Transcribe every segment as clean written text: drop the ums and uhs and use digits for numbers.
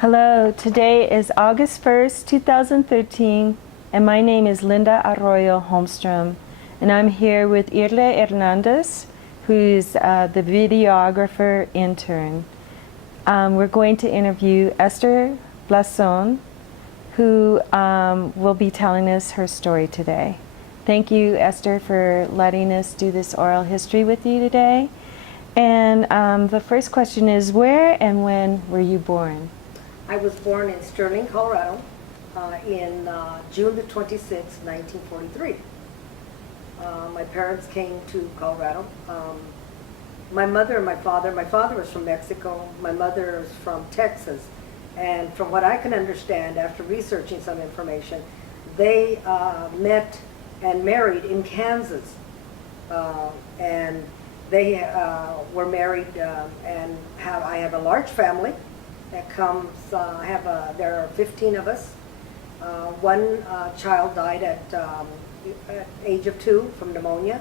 Hello, today is August 1st, 2013, and my name is Linda Arroyo Holmstrom, and I'm here with Irle Hernandez, who's the videographer intern. We're going to interview Esther Blazon, who will be telling us her story today. Thank you, Esther, for letting us do this oral history with you today. And the first question is, where and when were you born? I was born in Sterling, Colorado, in June the 26th, 1943. My parents came to Colorado. My mother and my father was from Mexico, my mother is from Texas, and from what I can understand after researching some information, they met and married in Kansas, and they were married and I have a large family. That comes, there are 15 of us. One child died at age of 2 from pneumonia,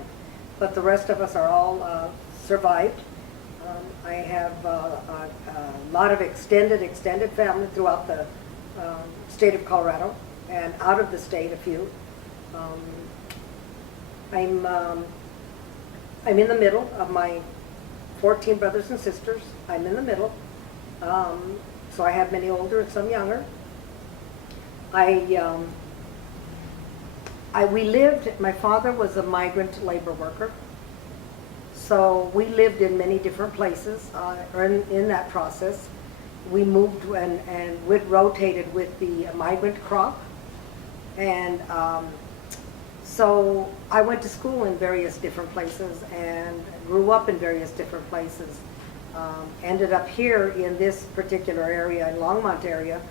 but the rest of us are all survived. I have a lot of extended family throughout the state of Colorado and out of the state a few. I'm in the middle of my 14 brothers and sisters. I'm in the middle. So I have many older and some younger. We lived, my father was a migrant labor worker. So we lived in many different places in that process. We moved and we rotated with the migrant crop. And so I went to school in various different places and grew up in various different places. Ended up here in this particular area, in Longmont area,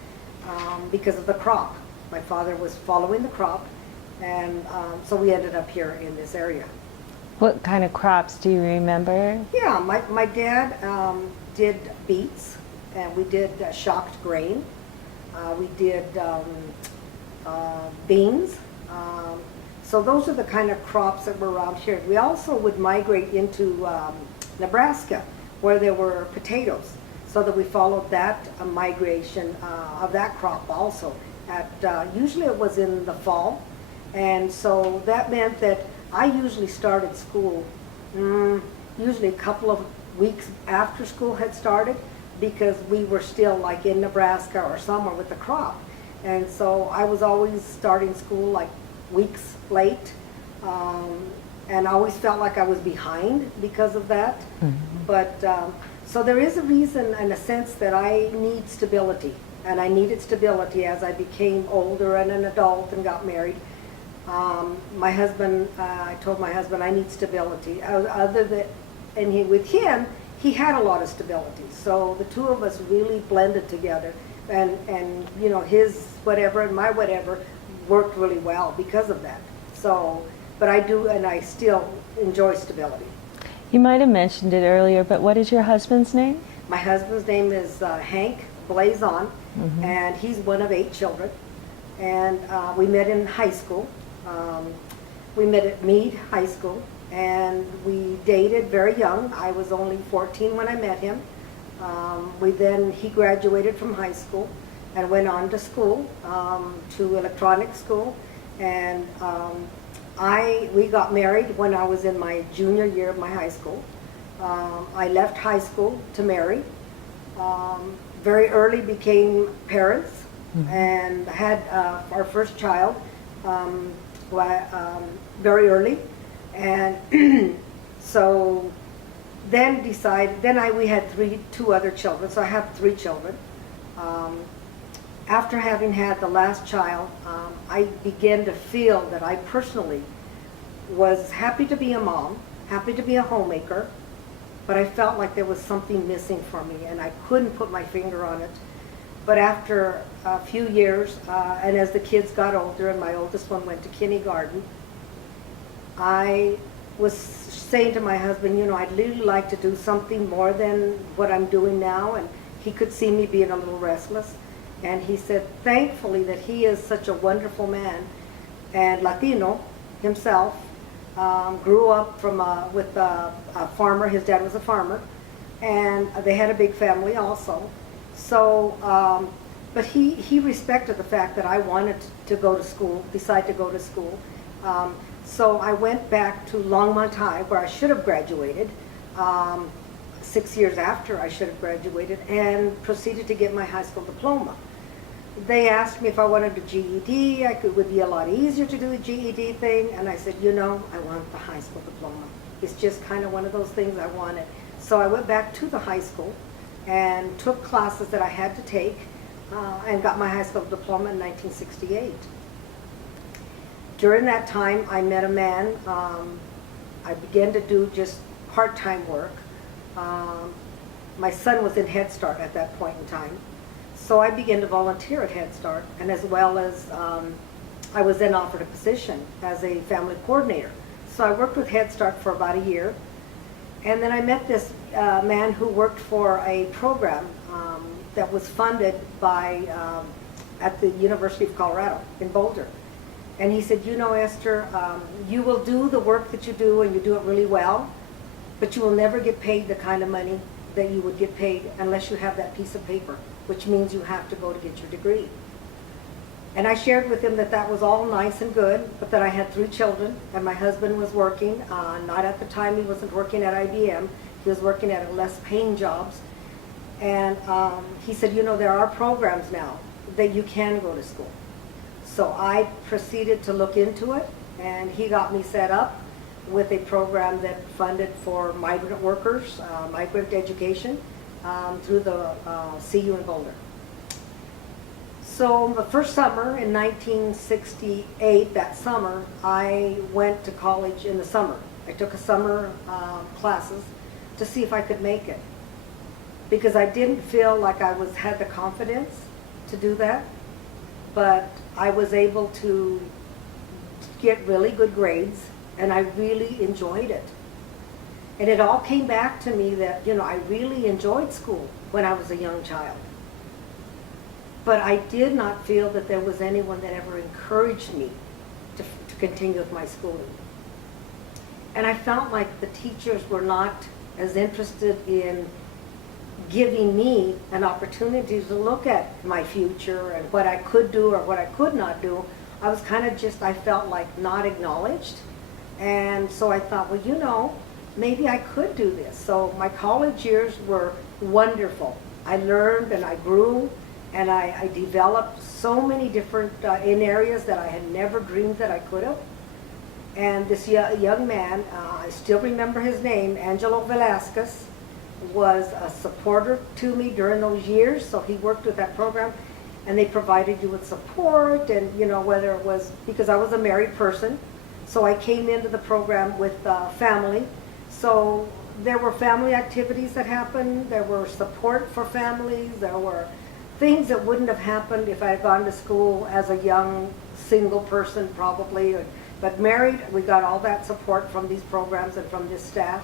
because of the crop. My father was following the crop, and so we ended up here in this area. What kind of crops do you remember? Yeah, my dad did beets, and we did shocked grain. We did beans. So those are the kind of crops that were around here. We also would migrate into Nebraska, where there were potatoes, so that we followed that migration of that crop also. Usually it was in the fall, and so that meant that I usually started school usually a couple of weeks after school had started, because we were still like in Nebraska or somewhere with the crop. And so I was always starting school like weeks late, and I always felt like I was behind because of that. Mm-hmm. But so there is a reason and a sense that I need stability, and I needed stability as I became older and an adult and got married. My husband, I told my husband I need stability. With him, he had a lot of stability. So the two of us really blended together, and you know, his whatever and my whatever worked really well because of that. So, but I do, and I still enjoy stability. You might have mentioned it earlier, but what is your husband's name? My husband's name is Hank Blazon, mm-hmm. and he's one of 8 children. And we met in high school. We met at Meade High School, and we dated very young. I was only 14 when I met him. He graduated from high school and went on to school, to electronic school, and we got married when I was in my junior year of my high school. I left high school to marry. Very early became parents, mm-hmm. and had our first child very early. And so then we had 2 other children, so I have 3 children. After having had the last child, I began to feel that I personally was happy to be a mom, happy to be a homemaker, but I felt like there was something missing for me, and I couldn't put my finger on it. But after a few years, and as the kids got older, and my oldest one went to kindergarten, I was saying to my husband, you know, I'd really like to do something more than what I'm doing now, and he could see me being a little restless. And he said, thankfully, that he is such a wonderful man and Latino himself, grew up with a farmer. His dad was a farmer, and they had a big family also. So, but he respected the fact that I wanted to go to school, decide to go to school. So I went back to Longmont High, where I should have graduated, 6 years after I should have graduated, and proceeded to get my high school diploma. They asked me if I wanted a GED. It would be a lot easier to do a GED thing, and I said, you know, I want the high school diploma. It's just kind of one of those things I wanted. So I went back to the high school and took classes that I had to take, and got my high school diploma in 1968. During that time, I met a man. I began to do just part-time work. My son was in Head Start at that point in time. So I began to volunteer at Head Start, and as well as I was then offered a position as a family coordinator. So I worked with Head Start for about a year, and then I met this man who worked for a program that was funded by at the University of Colorado in Boulder. And he said, you know, Esther, you will do the work that you do, and you do it really well, but you will never get paid the kind of money that you would get paid unless you have that piece of paper, which means you have to go to get your degree. And I shared with him that that was all nice and good, but that I had 3 children, and my husband was working. Not at the time, he wasn't working at IBM. He was working at less paying jobs. And he said, you know, there are programs now that you can go to school. So I proceeded to look into it, and he got me set up with a program that funded for migrant workers, migrant education, through the CU in Boulder. So the first summer in 1968, that summer, I went to college in the summer. I took a summer classes to see if I could make it, because I didn't feel like I had the confidence to do that, but I was able to get really good grades, and I really enjoyed it. And it all came back to me that, you know, I really enjoyed school when I was a young child. But I did not feel that there was anyone that ever encouraged me to continue with my schooling. And I felt like the teachers were not as interested in giving me an opportunity to look at my future and what I could do or what I could not do. I was kind of just, I felt like not acknowledged. And so I thought, well, you know, maybe I could do this. So my college years were wonderful. I learned and I grew, and I developed so many different, in areas that I had never dreamed that I could have. And this young man, I still remember his name, Angelo Velasquez, was a supporter to me during those years. So he worked with that program, and they provided you with support, and, you know, whether it was because I was a married person, so I came into the program with family. So there were family activities that happened, there were support for families, there were things that wouldn't have happened if I had gone to school as a young single person probably. But married, we got all that support from these programs and from this staff.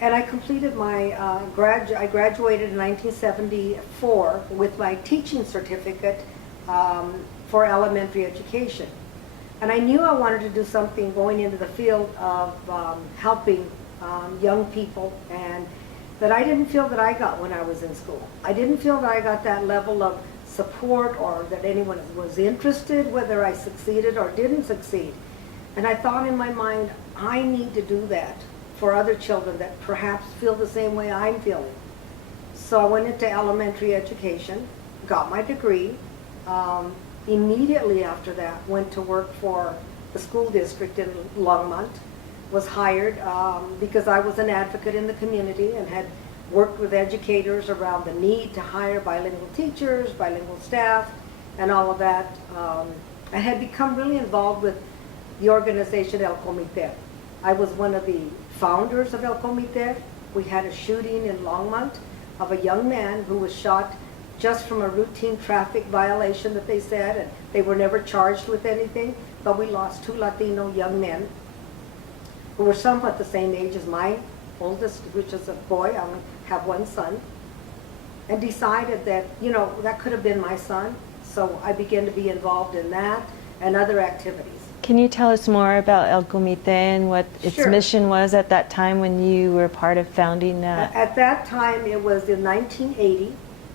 And I completed my, I graduated in 1974 with my teaching certificate for elementary education. And I knew I wanted to do something going into the field of helping young people, and that I didn't feel that I got when I was in school. I didn't feel that I got that level of support, or that anyone was interested whether I succeeded or didn't succeed. And I thought in my mind, I need to do that for other children that perhaps feel the same way I'm feeling. So I went into elementary education, got my degree. Immediately after that, went to work for the school district in Longmont. Was hired because I was an advocate in the community and had worked with educators around the need to hire bilingual teachers, bilingual staff, and all of that. I had become really involved with the organization El Comite. I was one of the founders of El Comite. We had a shooting in Longmont of a young man who was shot just from a routine traffic violation that they said, and they were never charged with anything, but we lost 2 Latino young men who were somewhat the same age as my oldest, which is a boy. I only have 1 son, and decided that, you know, that could have been my son. So I began to be involved in that and other activities. Can you tell us more about El Comite and what its Sure. mission was at that time when you were part of founding that? At that time, it was in 1980,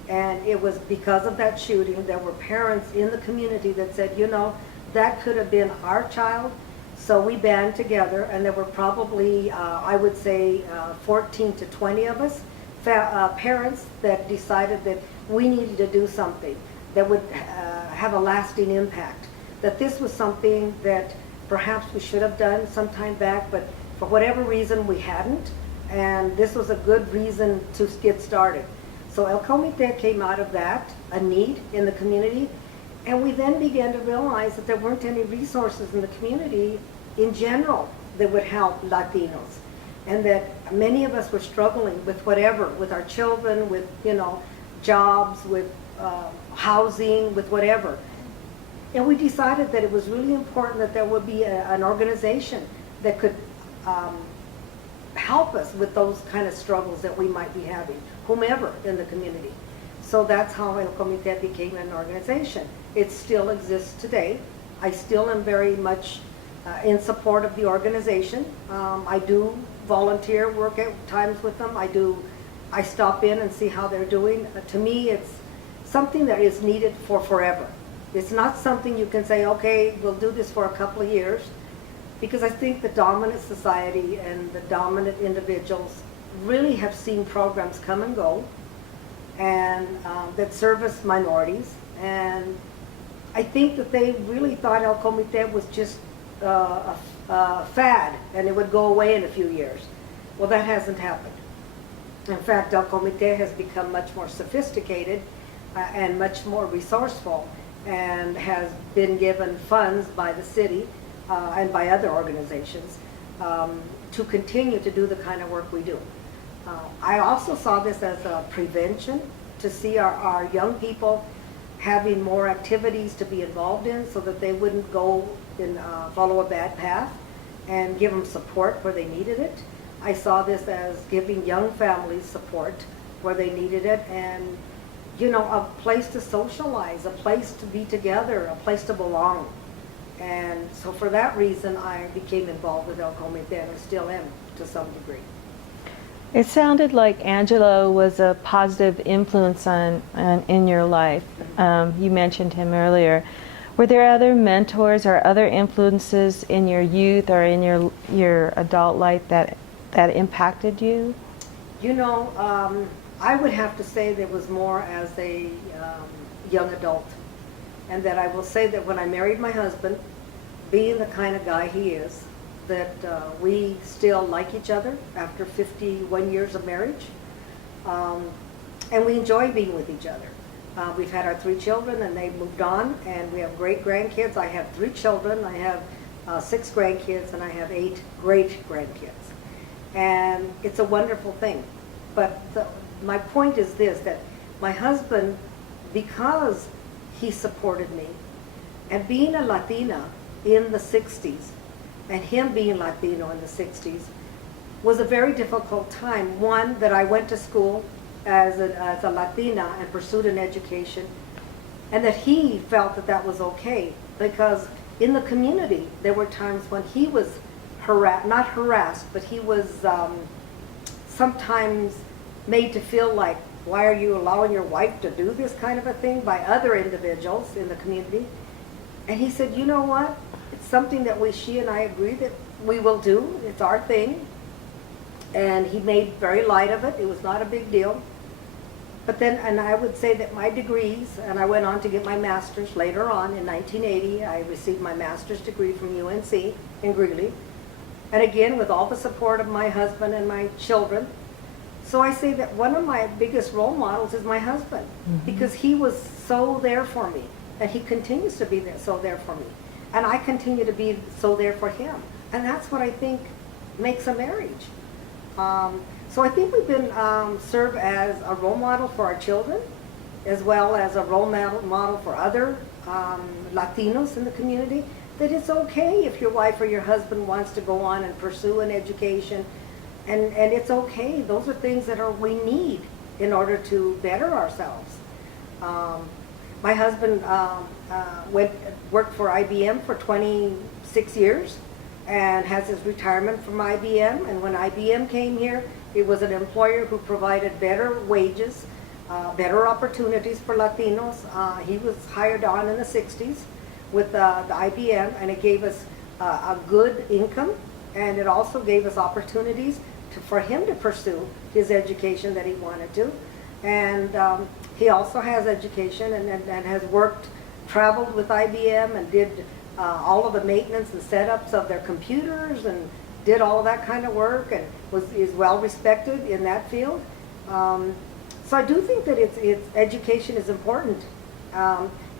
And it was because of that shooting, there were parents in the community that said, you know, that could have been our child. So we band together, and there were probably, I would say, 14 to 20 of us, parents that decided that we needed to do something that would have a lasting impact. That this was something that perhaps we should have done some time back, but for whatever reason we hadn't, and this was a good reason to get started. So El Comite came out of that, a need in the community, and we then began to realize that there weren't any resources in the community in general that would help Latinos, and that many of us were struggling with whatever, with our children, with, you know, jobs, with housing, with whatever. And we decided that it was really important that there would be an organization that could help us with those kind of struggles that we might be having, whomever in the community. So that's how El Comite became an organization. It still exists today. I still am very much in support of the organization. I do volunteer work at times with them. I stop in and see how they're doing. To me, it's something that is needed for forever. It's not something you can say, okay, we'll do this for a couple of years, because I think the dominant society and the dominant individuals really have seen programs come and go, and that service minorities. And I think that they really thought El Comite was just a fad, and it would go away in a few years. Well, that hasn't happened. In fact, El Comite has become much more sophisticated and much more resourceful, and has been given funds by the city and by other organizations to continue to do the kind of work we do. I also saw this as a prevention, to see our young people having more activities to be involved in, so that they wouldn't go and follow a bad path, and give them support where they needed it. I saw this as giving young families support where they needed it, and, you know, a place to socialize, a place to be together, a place to belong. And so for that reason, I became involved with El Comite, and I still am to some degree. It sounded like Angelo was a positive influence in your life. You mentioned him earlier. Were there other mentors or other influences in your youth or in your adult life that impacted you? You know, I would have to say there was more as a young adult. And that I will say that when I married my husband, being the kind of guy he is, that we still like each other after 51 years of marriage. And we enjoy being with each other. We've had our 3 children, and they've moved on, and we have great grandkids. I have 3 children, I have 6 grandkids, and I have 8 great grandkids. And it's a wonderful thing. But my point is this, that my husband, because he supported me, and being a Latina in the 60s, and him being Latino in the 60s, was a very difficult time. One, that I went to school as a Latina and pursued an education, and that he felt that that was okay, because in the community there were times when he was not harassed, but he was sometimes made to feel like, why are you allowing your wife to do this kind of a thing, by other individuals in the community. And he said, you know what, it's something that she and I agree that we will do, it's our thing. And he made very light of it, it was not a big deal. But then, and I would say that my degrees, and I went on to get my master's later on in 1980, I received my master's degree from UNC in Greeley. And again, with all the support of my husband and my children. So I say that one of my biggest role models is my husband, because he was so there for me, and he continues to be so there for me. And I continue to be so there for him. And that's what I think makes a marriage. So I think we've been served as a role model for our children, as well as a role model for other Latinos in the community, that it's okay if your wife or your husband wants to go on and pursue an education, and it's okay. Those are things that we need in order to better ourselves. My husband worked for IBM for 26 years and has his retirement from IBM. And when IBM came here, it was an employer who provided better wages, better opportunities for Latinos. He was hired on in the 60s with the IBM, and it gave us a good income, and it also gave us opportunities for him to pursue his education that he wanted to. And he also has education and has traveled with IBM and did all of the maintenance and setups of their computers and did all of that kind of work, and is well respected in that field. So I do think that education is important.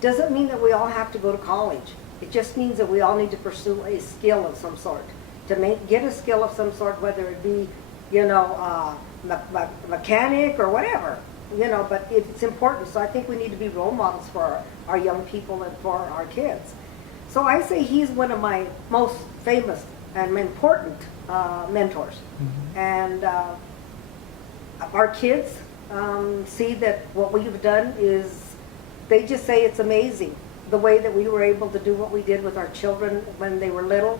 Doesn't mean that we all have to go to college. It just means that we all need to pursue a skill of some sort, to get a skill of some sort, whether it be, mechanic or whatever, but it's important. So I think we need to be role models for our young people and for our kids. So I say he's one of my most famous and important mentors. Mm-hmm. And our kids see that what we've done is, they just say it's amazing the way that we were able to do what we did with our children when they were little.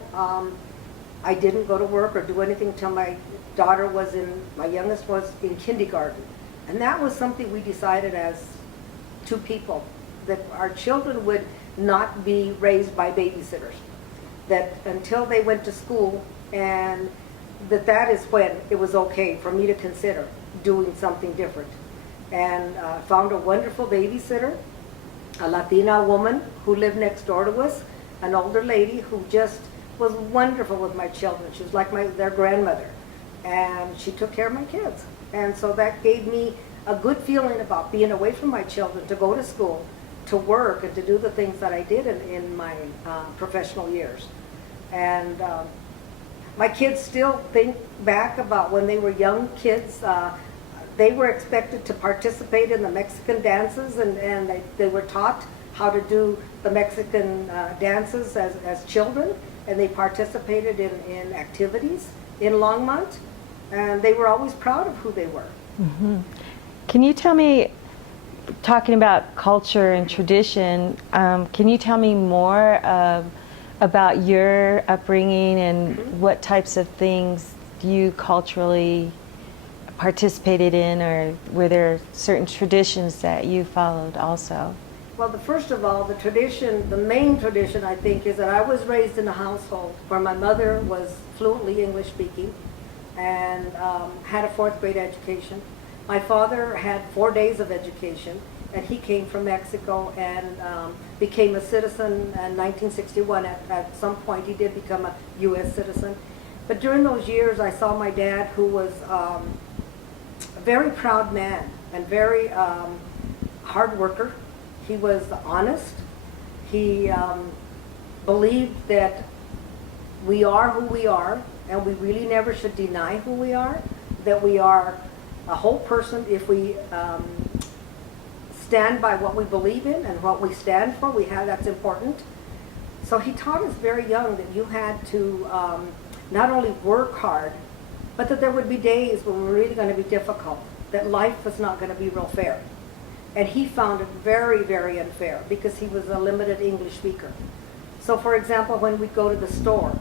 I didn't go to work or do anything until my youngest was in kindergarten. And that was something we decided as two people, that our children would not be raised by babysitters, that until they went to school, and that is when it was okay for me to consider doing something different. And found a wonderful babysitter, a Latina woman who lived next door to us, an older lady who just was wonderful with my children. She was like their grandmother, and she took care of my kids. And so that gave me a good feeling about being away from my children to go to school, to work, and to do the things that I did in my professional years. And my kids still think back about when they were young kids. They were expected to participate in the Mexican dances, and they were taught how to do the Mexican dances as children, and they participated in activities in Longmont, and they were always proud of who they were. Mm-hmm. Can you tell me, talking about culture and tradition, can you tell me more about your upbringing and mm-hmm. what types of things you culturally participated in, or were there certain traditions that you followed also? Well, first of all, the main tradition, I think, is that I was raised in a household where my mother was fluently English speaking and had a 4th grade education. My father had 4 days of education, and he came from Mexico and became a citizen in 1961. At some point, he did become a U.S. citizen. But during those years, I saw my dad, who was a very proud man and very hard worker. He was honest. He believed that we are who we are, and we really never should deny who we are, that we are a whole person if we stand by what we believe in and what we stand for. That's important. So he taught us very young that you had to not only work hard, but that there would be days when we were really going to be difficult, that life was not going to be real fair. And he found it very, very unfair because he was a limited English speaker. So for example, when we'd go to the store,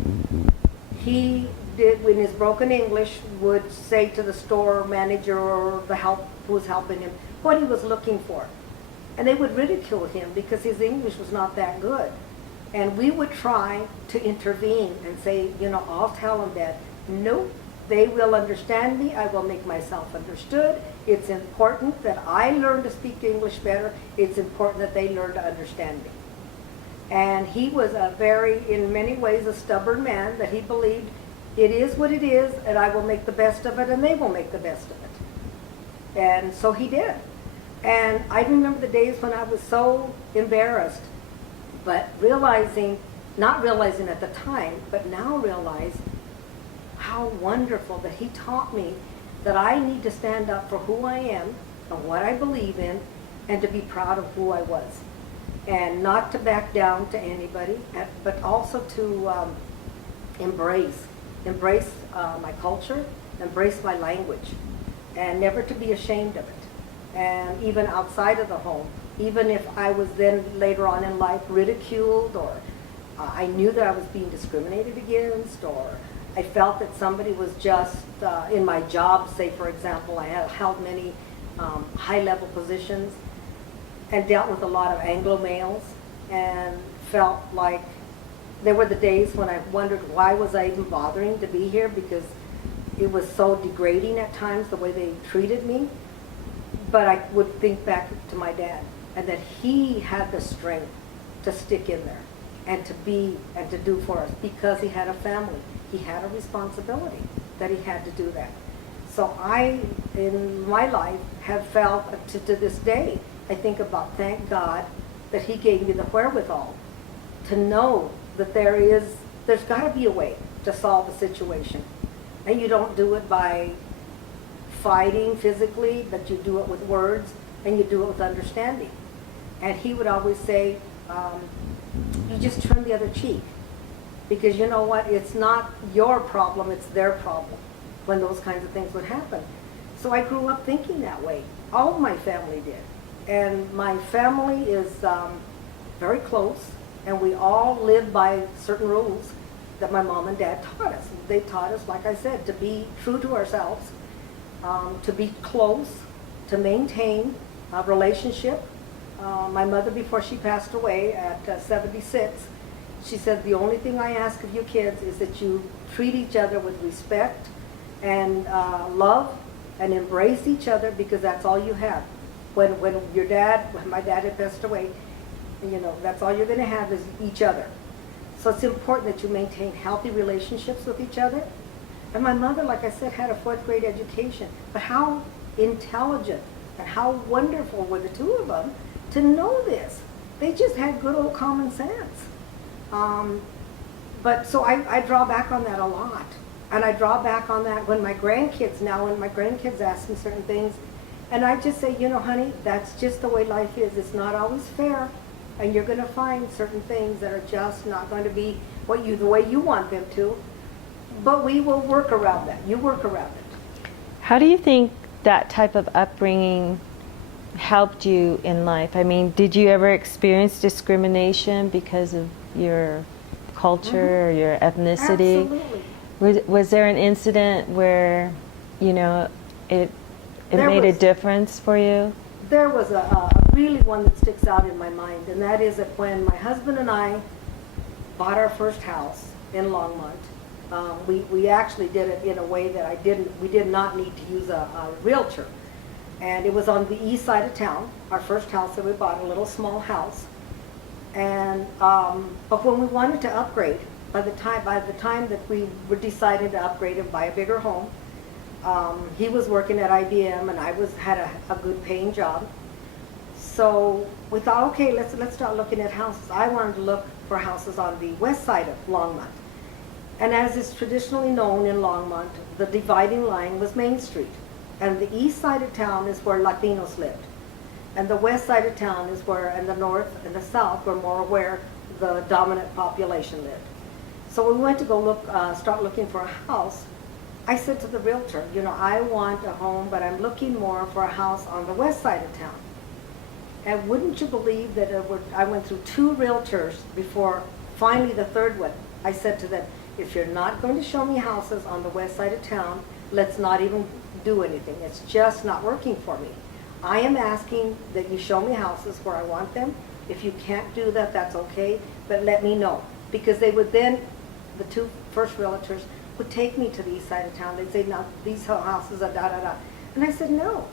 he did, in his broken English, would say to the store manager or the help who was helping him what he was looking for. And they would ridicule him because his English was not that good. And we would try to intervene and say, I'll tell them that, nope, they will understand me. I will make myself understood. It's important that I learn to speak English better. It's important that they learn to understand me. And he was in many ways, a stubborn man, that he believed it is what it is, and I will make the best of it, and they will make the best of it. And so he did. And I remember the days when I was so embarrassed, but not realizing at the time, but now realize how wonderful that he taught me that I need to stand up for who I am and what I believe in, and to be proud of who I was, and not to back down to anybody, but also to embrace my culture, embrace my language, and never to be ashamed of it. And even outside of the home, even if I was then later on in life ridiculed, or I knew that I was being discriminated against, or I felt that somebody was just in my job, say for example, I had held many high-level positions and dealt with a lot of Anglo males and felt like there were the days when I wondered why was I even bothering to be here, because it was so degrading at times the way they treated me. But I would think back to my dad, and that he had the strength to stick in there and to be and to do for us, because he had a family. He had a responsibility that he had to do that. So I, in my life, have felt, to this day, I think about, thank God that he gave me the wherewithal to know that there's got to be a way to solve a situation. And you don't do it by fighting physically, but you do it with words, and you do it with understanding. And he would always say, you just turn the other cheek. Because you know what, it's not your problem, it's their problem when those kinds of things would happen. So I grew up thinking that way. All of my family did. And my family is very close, and we all live by certain rules that my mom and dad taught us. They taught us, like I said, to be true to ourselves, to be close, to maintain a relationship. My mother, before she passed away at 76, she said, the only thing I ask of you kids is that you treat each other with respect and love and embrace each other, because that's all you have. When my dad had passed away, you know, that's all you're going to have is each other. So it's important that you maintain healthy relationships with each other. And my mother, like I said, had a 4th grade education. But how intelligent and how wonderful were the two of them to know this. They just had good old common sense. But so I draw back on that a lot. And I draw back on that when my grandkids ask me certain things. And I just say, you know, honey, that's just the way life is. It's not always fair. And you're going to find certain things that are just not going to be the way you want them to. But we will work around that. You work around it. How do you think that type of upbringing helped you in life? I mean, did you ever experience discrimination because of your culture or your ethnicity? Absolutely. Was there an incident where, you know, it made a difference for you? There was a really one that sticks out in my mind, and that is that when my husband and I bought our first house in Longmont, we actually did it in a way that we did not need to use a realtor. And it was on the east side of town, our first house that we bought, a little small house. And but when we wanted to upgrade, by the time that we were deciding to upgrade and buy a bigger home, he was working at IBM, and I had a good paying job. So we thought, okay, let's start looking at houses. I wanted to look for houses on the west side of Longmont. And as is traditionally known in Longmont, the dividing line was Main Street. And the east side of town is where Latinos lived. And the west side of town is where, and the north and the south were more where the dominant population lived. So we went to go start looking for a house. I said to the realtor, you know, I want a home, but I'm looking more for a house on the west side of town. And wouldn't you believe that I went through 2 realtors before finally the third one. I said to them, if you're not going to show me houses on the west side of town, let's not even do anything. It's just not working for me. I am asking that you show me houses where I want them. If you can't do that, that's okay, but let me know. Because they would then, the 2 first realtors would take me to the east side of town. They'd say, now these houses are da-da-da. And I said, no.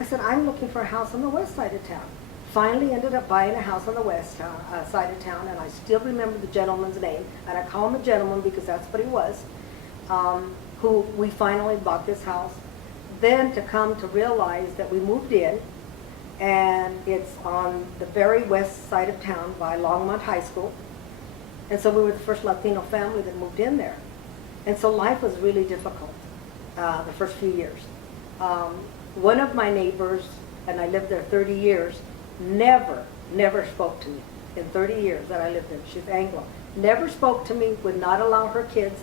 I said, I'm looking for a house on the west side of town. Finally ended up buying a house on the west side of town, and I still remember the gentleman's name, and I call him a gentleman because that's what he was, who we finally bought this house. Then to come to realize that we moved in, and it's on the very west side of town by Longmont High School. And so we were the first Latino family that moved in there. And so life was really difficult the first few years. One of my neighbors, and I lived there 30 years, never spoke to me in 30 years that I lived there. She's Anglo. Never spoke to me, would not allow her kids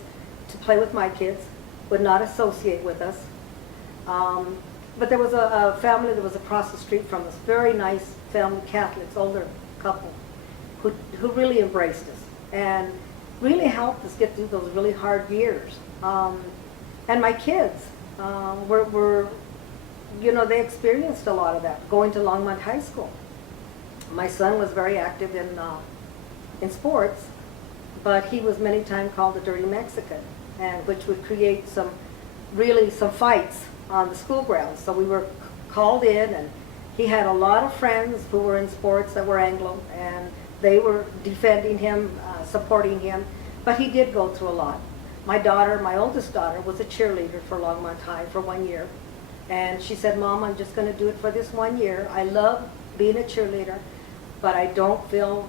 to play with my kids, would not associate with us. But there was a family that was across the street from us, very nice family, Catholics, older couple, who really embraced us and really helped us get through those really hard years. And my kids were you know, they experienced a lot of that going to Longmont High School. My son was very active in sports, but he was many times called the dirty Mexican, and which would create some fights on the school grounds. So we were called in, and he had a lot of friends who were in sports that were Anglo, and they were defending him, supporting him, but he did go through a lot. My daughter, my oldest daughter, was a cheerleader for Longmont High for 1 year, and she said, "Mom, I'm just going to do it for this 1 year. I love being a cheerleader, but I don't feel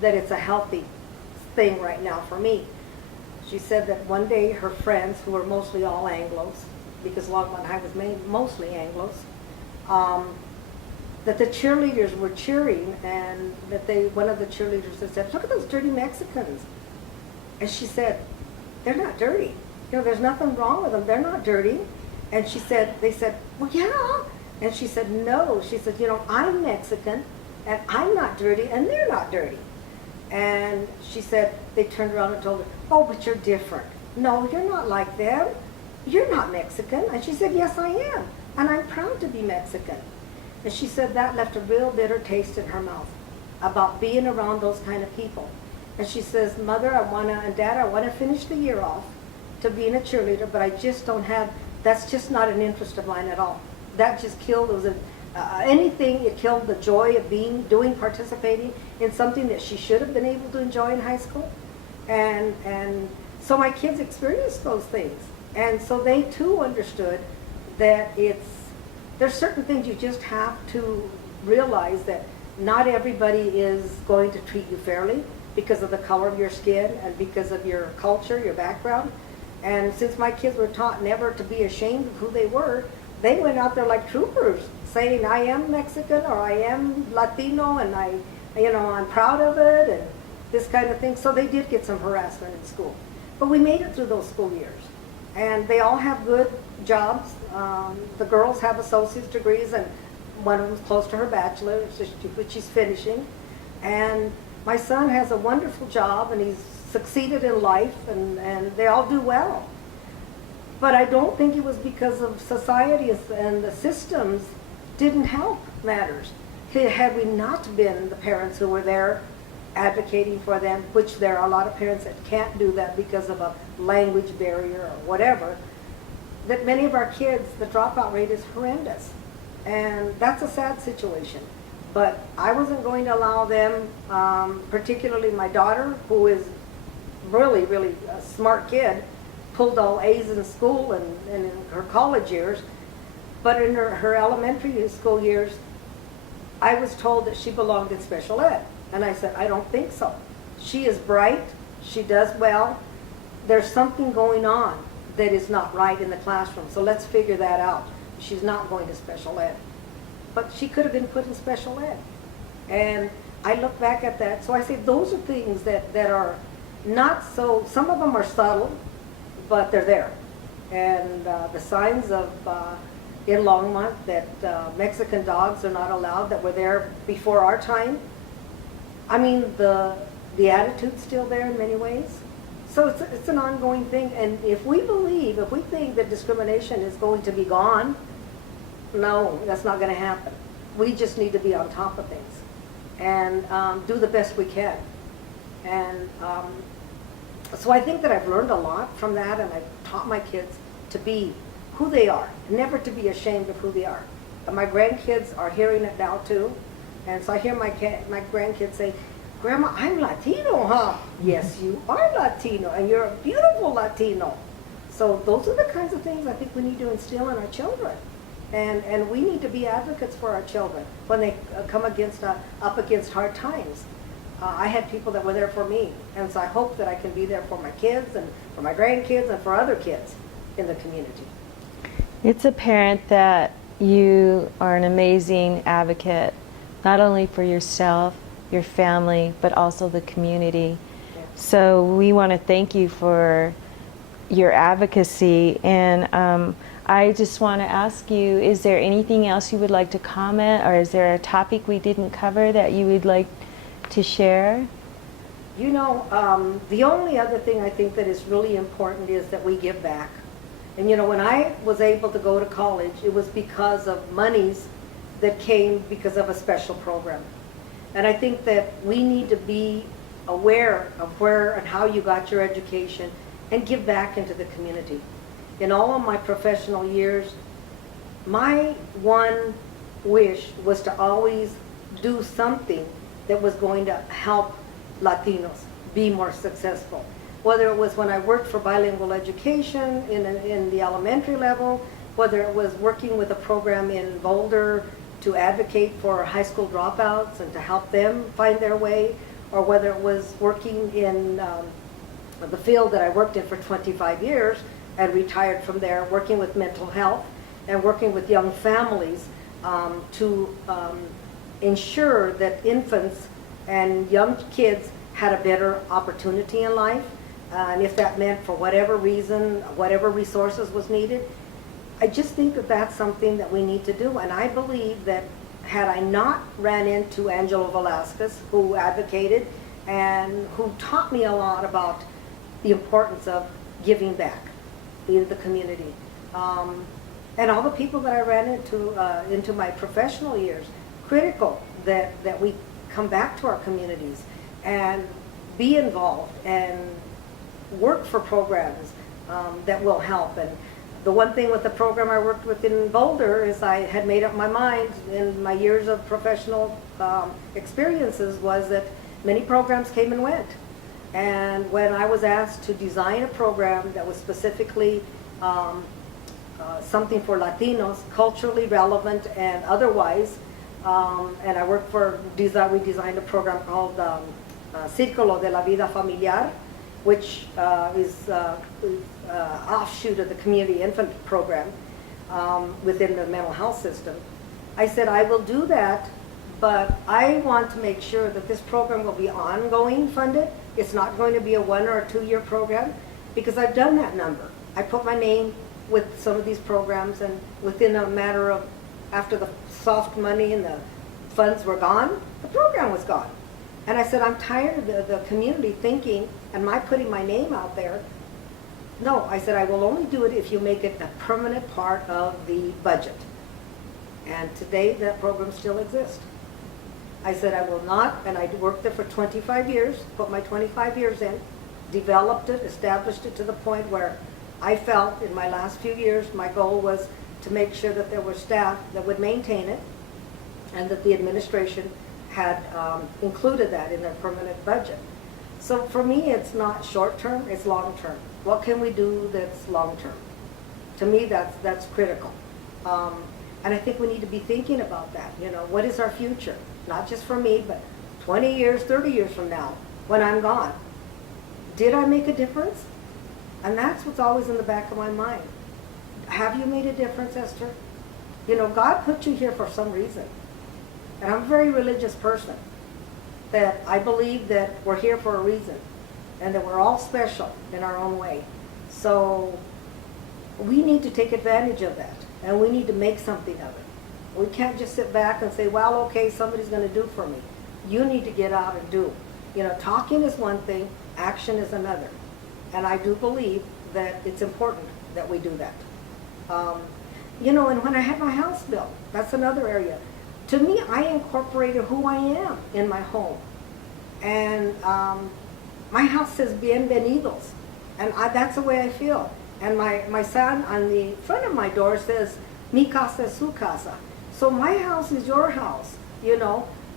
that it's a healthy thing right now for me." She said that one day her friends, who were mostly all Anglos, because Longmont High was mostly Anglos, that the cheerleaders were cheering, and that one of the cheerleaders had said, "Look at those dirty Mexicans." And she said, "They're not dirty. You know, there's nothing wrong with them. They're not dirty." And they said, "Well, yeah." And she said, "No." She said, "You know, I'm Mexican, and I'm not dirty, and they're not dirty." And she said, they turned around and told her, "Oh, but you're different. No, you're not like them. You're not Mexican." And she said, "Yes, I am. And I'm proud to be Mexican." And she said that left a real bitter taste in her mouth about being around those kind of people. And she says, "Mother, and Dad, I want to finish the year off to being a cheerleader, but I just don't have, that's just not an interest of mine at all. That just killed, it was it killed the joy of participating in something that she should have been able to enjoy in high school." And so my kids experienced those things. And so they too understood that there's certain things you just have to realize that not everybody is going to treat you fairly because of the color of your skin and because of your culture, your background. And since my kids were taught never to be ashamed of who they were, they went out there like troopers saying, "I am Mexican," or "I am Latino, and I'm proud of it," and this kind of thing. So they did get some harassment in school. But we made it through those school years. And they all have good jobs. The girls have associate's degrees, and one of them's close to her bachelor's, which she's finishing. And my son has a wonderful job, and he's succeeded in life, and they all do well. But I don't think it was because of society and the systems didn't help matters. Had we not been the parents who were there advocating for them, which there are a lot of parents that can't do that because of a language barrier or whatever, that many of our kids, the dropout rate is horrendous. And that's a sad situation. But I wasn't going to allow them, particularly my daughter, who is really, really a smart kid, pulled all A's in school and in her college years. But in her elementary school years, I was told that she belonged in special ed. And I said, "I don't think so. She is bright. She does well. There's something going on that is not right in the classroom. So let's figure that out. She's not going to special ed." But she could have been put in special ed. And I look back at that. So I say those are things that are not so, some of them are subtle, but they're there. And the signs of in Longmont that Mexican dogs are not allowed, that were there before our time. I mean, the attitude's still there in many ways. So it's an ongoing thing. And if we think that discrimination is going to be gone, no, that's not going to happen. We just need to be on top of things and do the best we can. And so I think that I've learned a lot from that, and I've taught my kids to be who they are, never to be ashamed of who they are. And my grandkids are hearing it now too. And so I hear my grandkids say, "Grandma, I'm Latino, huh?" "Yes, you are Latino, and you're a beautiful Latino." So those are the kinds of things I think we need to instill in our children. And we need to be advocates for our children when they come up against hard times. I had people that were there for me, and so I hope that I can be there for my kids and for my grandkids and for other kids in the community. It's apparent that you are an amazing advocate, not only for yourself, your family, but also the community. Yeah. So we want to thank you for your advocacy. And I just want to ask you, is there anything else you would like to comment, or is there a topic we didn't cover that you would like to share? You know, the only other thing I think that is really important is that we give back. And when I was able to go to college, it was because of monies that came because of a special program. And I think that we need to be aware of where and how you got your education and give back into the community. In all of my professional years, my one wish was to always do something that was going to help Latinos be more successful. Whether it was when I worked for bilingual education in the elementary level, whether it was working with a program in Boulder to advocate for high school dropouts and to help them find their way, or whether it was working in the field that I worked in for 25 years and retired from there, working with mental health and working with young families to ensure that infants and young kids had a better opportunity in life. And if that meant for whatever reason, whatever resources was needed, I just think that that's something that we need to do. And I believe that had I not ran into Angelo Velasquez, who advocated and who taught me a lot about the importance of giving back in the community, and all the people that I ran into my professional years, critical that we come back to our communities and be involved and work for programs that will help. And the one thing with the program I worked with in Boulder is I had made up my mind in my years of professional experiences was that many programs came and went. And when I was asked to design a program that was specifically something for Latinos, culturally relevant and otherwise, and I worked for, we designed a program called Círculo de la Vida Familiar, which is offshoot of the community infant program within the mental health system. I said, I will do that, but I want to make sure that this program will be ongoing funded. It's not going to be a 1 or a 2 year program, because I've done that number. I put my name with some of these programs, and within a matter of, after the soft money and the funds were gone, the program was gone. And I said, I'm tired of the community thinking, and my putting my name out there. No, I said, I will only do it if you make it a permanent part of the budget. And today that program still exists. I said, I will not, and I worked there for 25 years, put my 25 years in, developed it, established it to the point where I felt in my last few years, my goal was to make sure that there were staff that would maintain it, and that the administration had included that in their permanent budget. So for me, it's not short term, it's long term. What can we do that's long term? To me, that's critical. And I think we need to be thinking about that. What is our future? Not just for me, but 20 years, 30 years from now, when I'm gone. Did I make a difference? And that's what's always in the back of my mind. Have you made a difference, Esther? God put you here for some reason. And I'm a very religious person, that I believe that we're here for a reason, and that we're all special in our own way. So we need to take advantage of that, and we need to make something of it. We can't just sit back and say, well, okay, somebody's going to do for me. You need to get out and do. Talking is one thing, action is another. And I do believe that it's important that we do that. And when I had my house built, that's another area. To me, I incorporated who I am in my home. And my house says bienvenidos. And that's the way I feel. And my son on the front of my door says, mi casa es su casa. So my house is your house.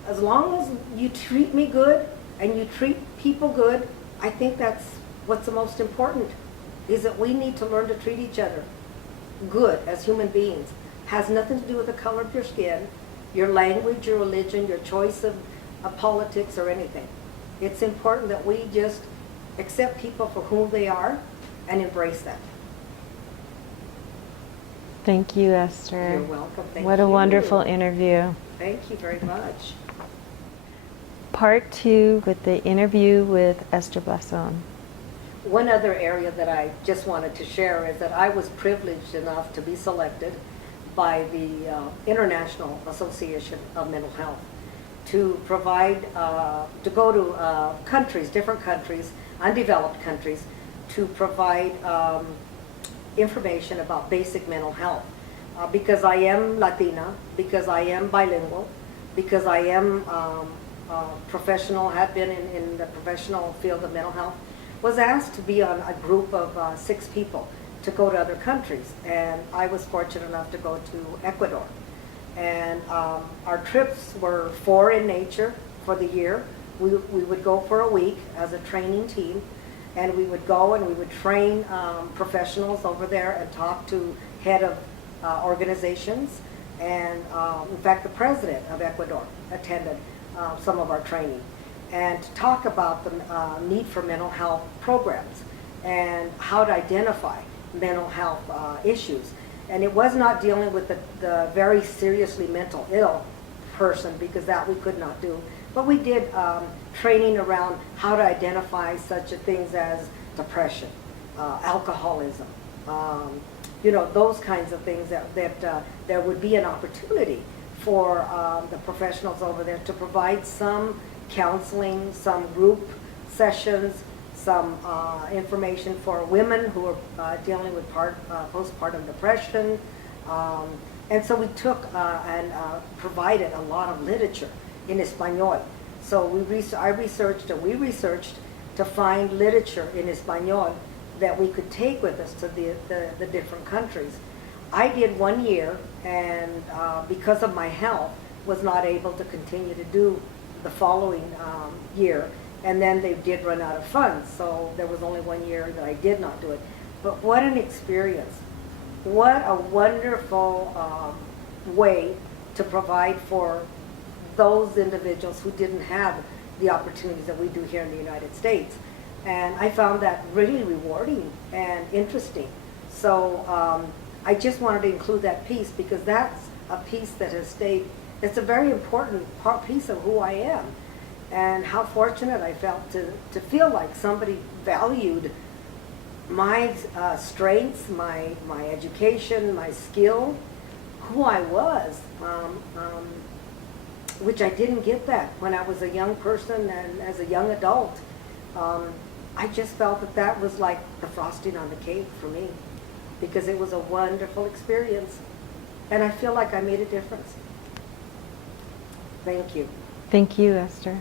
As long as you treat me good and you treat people good, I think that's what's the most important, is that we need to learn to treat each other good as human beings. Has nothing to do with the color of your skin, your language, your religion, your choice of politics or anything. It's important that we just accept people for who they are and embrace that. Thank you, Esther. You're welcome. Thank you. What a wonderful interview. Thank you very much. Part 2 with the interview with Esther Blazon. One other area that I just wanted to share is that I was privileged enough to be selected by the International Association of Mental Health to provide, to go to countries, different countries, undeveloped countries, to provide information about basic mental health. Because I am Latina, because I am bilingual, because I am professional, have been in the professional field of mental health, was asked to be on a group of 6 people to go to other countries. And I was fortunate enough to go to Ecuador. And our trips were 4 in nature for the year. We would go for a week as a training team, and we would go and we would train professionals over there and talk to head of organizations. And in fact, the president of Ecuador attended some of our training, and to talk about the need for mental health programs and how to identify mental health issues. And it was not dealing with the very seriously mental ill person, because that we could not do. But we did training around how to identify such things as depression, alcoholism, you know, those kinds of things that there would be an opportunity for the professionals over there to provide some counseling, some group sessions, some information for women who are dealing with postpartum depression. And so we took and provided a lot of literature in Espanol. So I researched, and we researched to find literature in Espanol that we could take with us to the different countries. I did 1 year, and because of my health, was not able to continue to do the following year. And then they did run out of funds, so there was only 1 year that I did not do it. But what an experience. What a wonderful way to provide for those individuals who didn't have the opportunities that we do here in the United States. And I found that really rewarding and interesting. So I just wanted to include that piece, because that's a piece that has stayed, it's a very important piece of who I am, and how fortunate I felt to feel like somebody valued my strengths, my education, my skill, who I was, which I didn't get that when I was a young person and as a young adult. I just felt that that was like the frosting on the cake for me, because it was a wonderful experience, and I feel like I made a difference. Thank you. Thank you, Esther.